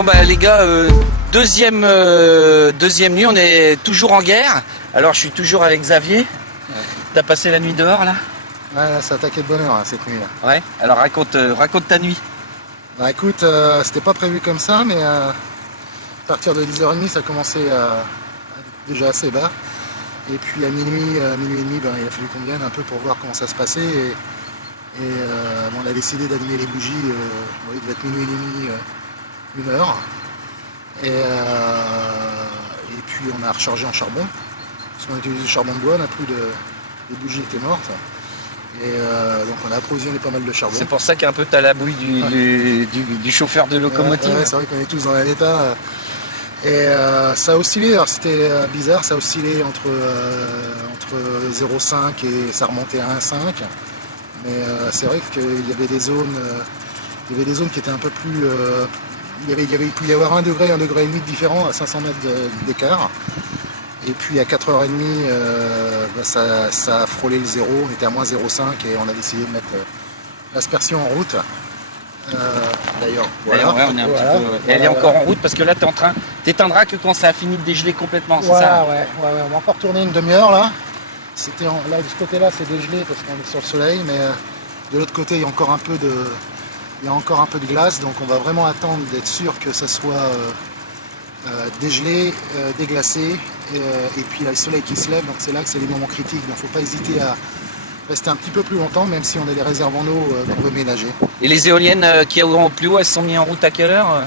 Bon bah les gars, deuxième nuit, on est toujours en guerre. Alors je suis toujours avec Xavier. T'as passé la nuit dehors là? Ouais, là, ça a attaqué de bonne heure hein, cette nuit là. Ouais. Alors raconte ta nuit. Bah écoute, c'était pas prévu comme ça, mais à partir de 10h30 ça commençait déjà assez bas. Et puis à minuit et demi, ben, il a fallu qu'on vienne un peu pour voir comment ça se passait. Et bon, on a décidé d'allumer les bougies, il devait être minuit et demi, 1h. Et puis on a rechargé en charbon. Parce qu'on a utilisé du charbon de bois, on a plus les bougies étaient mortes. Et donc on a approvisionné pas mal de charbon. C'est pour ça qu'un peu t'as la bouille du chauffeur de locomotive. Ouais, c'est vrai qu'on est tous dans la même état. Et ça a oscillé, alors c'était bizarre, ça a oscillé entre 0,5 et ça remontait à 1,5. Mais c'est vrai qu'il y avait des zones, qui étaient un peu plus. Il pouvait y avoir 1 degré, 1,5 degré de différent à 500 mètres d'écart. Et puis à 4h30, ça a frôlé le zéro, on était à moins 0,5 et on a décidé de mettre l'aspersion en route. D'ailleurs, voilà. Ouais, on est un petit peu... Elle est encore en route parce que là t'éteindras que quand ça a fini de dégeler complètement, c'est ça? Ouais, on va encore tourner une demi-heure là. Là de ce côté-là c'est dégelé parce qu'on est sur le soleil, mais de l'autre côté il y a encore un peu de glace, donc on va vraiment attendre d'être sûr que ça soit dégelé, déglacé, et puis là, le soleil qui se lève, donc c'est là que c'est les moments critiques, donc il ne faut pas hésiter à rester un petit peu plus longtemps, même si on a des réserves en eau qu'on veut ménager. Et les éoliennes qui ont plus haut, elles se sont mises en route à quelle heure?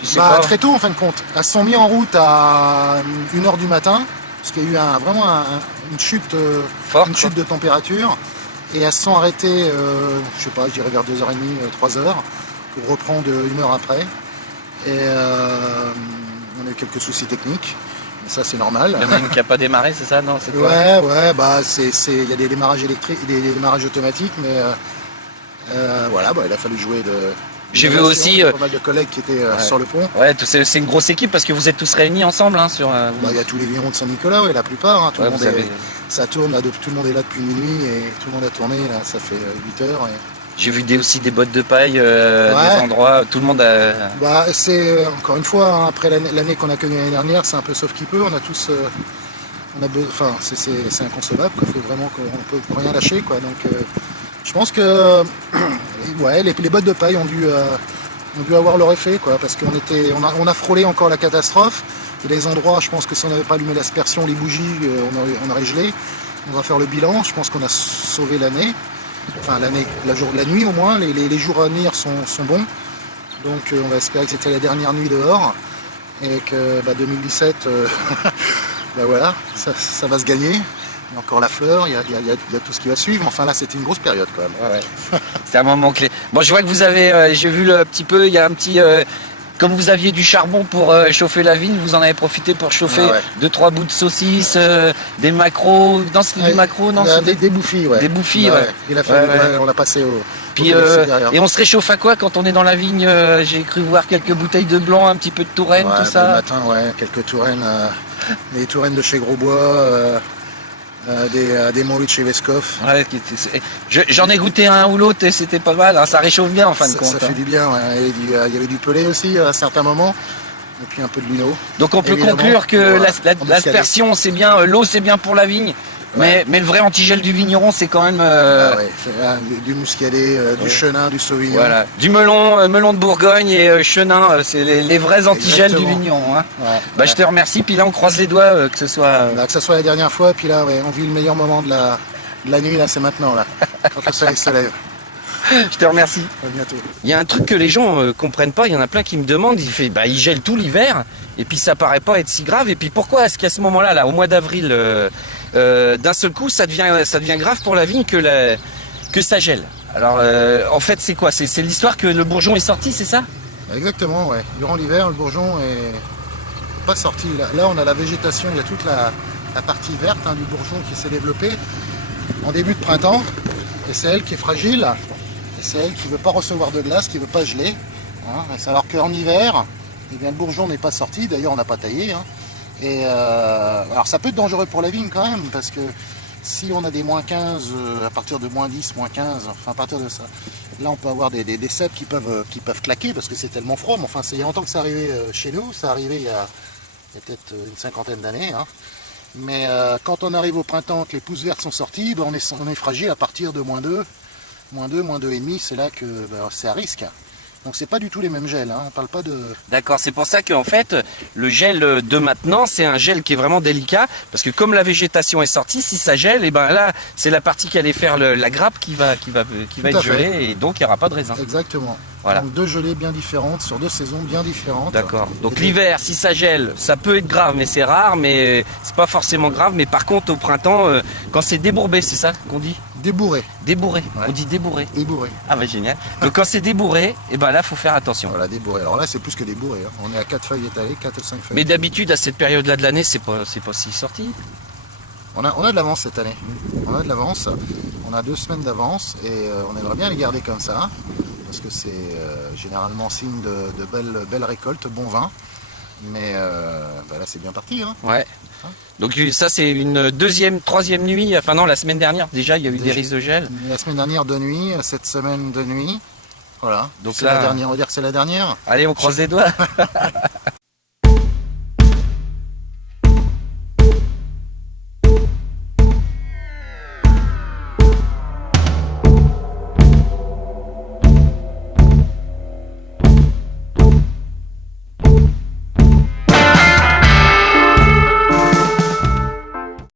Tu sais pas. Très tôt en fin de compte. Elles se sont mises en route à 1h du matin, parce qu'il y a eu vraiment une chute de température, et elles se sont arrêtées, je sais pas, je dirais vers 2h30, 3h, pour reprendre 1 heure après. Et on a eu quelques soucis techniques. Ça c'est normal. Il y en a une qui n'a pas démarré, c'est ça? Non, c'est quoi? Ouais, bah il y a des démarrages électriques, des démarrages automatiques, mais voilà, il a fallu jouer de. J'ai vu aussi pas mal de collègues qui étaient sur le pont. Ouais, c'est une grosse équipe parce que vous êtes tous réunis ensemble hein, sur. Il y a tous les vignerons de Saint-Nicolas, la plupart. Hein, ça tourne, là, tout le monde est là depuis minuit et tout le monde a tourné. Là, ça fait 8 heures. J'ai vu aussi des bottes de paille, des endroits, tout le monde a... C'est encore une fois, hein, après l'année qu'on a connue l'année dernière, c'est un peu sauf qui peut, on a tous... c'est inconcevable, il faut vraiment qu'on ne peut rien lâcher, quoi. Donc je pense que les bottes de paille ont dû avoir leur effet, quoi, parce qu'on a frôlé encore la catastrophe. Il y a des endroits, je pense que si on n'avait pas allumé l'aspersion, les bougies, on aurait gelé. On va faire le bilan, je pense qu'on a sauvé l'année. Enfin la nuit au moins, les jours à venir sont bons. Donc on va espérer que c'était la dernière nuit dehors et que 2017, voilà, ça va se gagner. Il y a encore la fleur, il y a tout ce qui va suivre. Enfin là c'était une grosse période quand même. Ouais. C'est un moment clé. Bon, je vois que vous avez, j'ai vu un petit peu, il y a un petit... Comme vous aviez du charbon pour chauffer la vigne, vous en avez profité pour chauffer 2-3 bouts de saucisses, des maquereaux. Non, c'est du maquereau, non? Des bouffis, ouais. Des bouffis, ouais. Il a fallu, on l'a passé au... Puis, et on se réchauffe à quoi quand on est dans la vigne? J'ai cru voir quelques bouteilles de blanc, un petit peu de Touraine, tout ça. Le matin, quelques Touraines, des Touraines de chez Grosbois, des Montluis de chez Vescoff. Ouais, j'en ai goûté un ou l'autre et c'était pas mal, hein, ça réchauffe bien en fin de compte. Ça fait du bien, il y avait du pelé aussi à certains moments, et puis un peu de lino. Donc on peut conclure que l'aspersion c'est bien, l'eau c'est bien pour la vigne, mais le vrai antigel du vigneron c'est quand même... du muscadet, du chenin, du sauvignon. Voilà, du melon de Bourgogne et chenin, c'est les vrais antigels du vigneron. Hein. Ouais. Je te remercie, puis là on croise les doigts que ce soit... Que ce soit la dernière fois, puis là on vit le meilleur moment de la nuit, là c'est maintenant, là, quand le soleil se lève. Je te remercie. À bientôt. Il y a un truc que les gens comprennent pas, il y en a plein qui me demandent, il gèle tout l'hiver, et puis ça paraît pas être si grave, et puis pourquoi est-ce qu'à ce moment-là, là, au mois d'avril, d'un seul coup, ça devient grave pour la vigne que ça gèle? Alors, en fait, c'est quoi? C'est l'histoire que le bourgeon est sorti, c'est ça? Exactement, ouais. Durant l'hiver, le bourgeon est pas sorti. Là, on a la végétation, il y a toute la partie verte du bourgeon qui s'est développée en début de printemps, et c'est elle qui est fragile. Et c'est elle qui ne veut pas recevoir de glace, qui ne veut pas geler. Hein. Alors qu'en hiver, le bourgeon n'est pas sorti, d'ailleurs on n'a pas taillé. Hein. Et alors ça peut être dangereux pour la vigne quand même, parce que Si on a des moins 15, à partir de moins 10, moins 15, enfin à partir de ça, là on peut avoir des cèpes qui peuvent claquer parce que c'est tellement froid. Mais enfin, il y a longtemps que c'est arrivé chez nous, c'est arrivé il y a peut-être une cinquantaine d'années. Hein. Mais quand on arrive au printemps, que les pousses vertes sont sorties, ben, on est fragile à partir de moins 2, moins 2,5, c'est là que ben, c'est à risque. Donc c'est pas du tout les mêmes gels, hein. On parle pas de... D'accord, c'est pour ça qu'en fait, le gel de maintenant, c'est un gel qui est vraiment délicat, parce que comme la végétation est sortie, si ça gèle, et ben là, c'est la partie qui allait faire la grappe qui va être gelée, et donc il n'y aura pas de raisin. Exactement. Voilà. Donc 2 gelées bien différentes, sur 2 saisons bien différentes. D'accord. Donc l'hiver, si ça gèle, ça peut être grave, mais c'est rare, mais c'est pas forcément grave. Mais par contre, au printemps, quand c'est débourbé, c'est ça qu'on dit? Débourré. Débourré. Ouais. On dit débourré. Débourré. Ah bah génial. Donc quand c'est débourré, et ben là, faut faire attention. Voilà, débourré. Alors là, c'est plus que débourré. Hein. On est à 4 feuilles étalées, 4 ou 5 feuilles. Mais d'habitude, à cette période-là de l'année, c'est pas si sorti. On a de l'avance cette année. On a de l'avance. On a 2 semaines d'avance et on aimerait bien les garder comme ça. Parce que c'est généralement signe de belles récoltes, bon vin. Mais bah là, c'est bien parti. Hein. Ouais. Donc ça, c'est une troisième nuit. Enfin non, la semaine dernière, déjà, il y a eu des risques de gel. La semaine dernière, 2 nuits. Cette semaine, 2 nuits. Voilà. Donc c'est là, la dernière. On va dire que c'est la dernière. allez, on croise les doigts.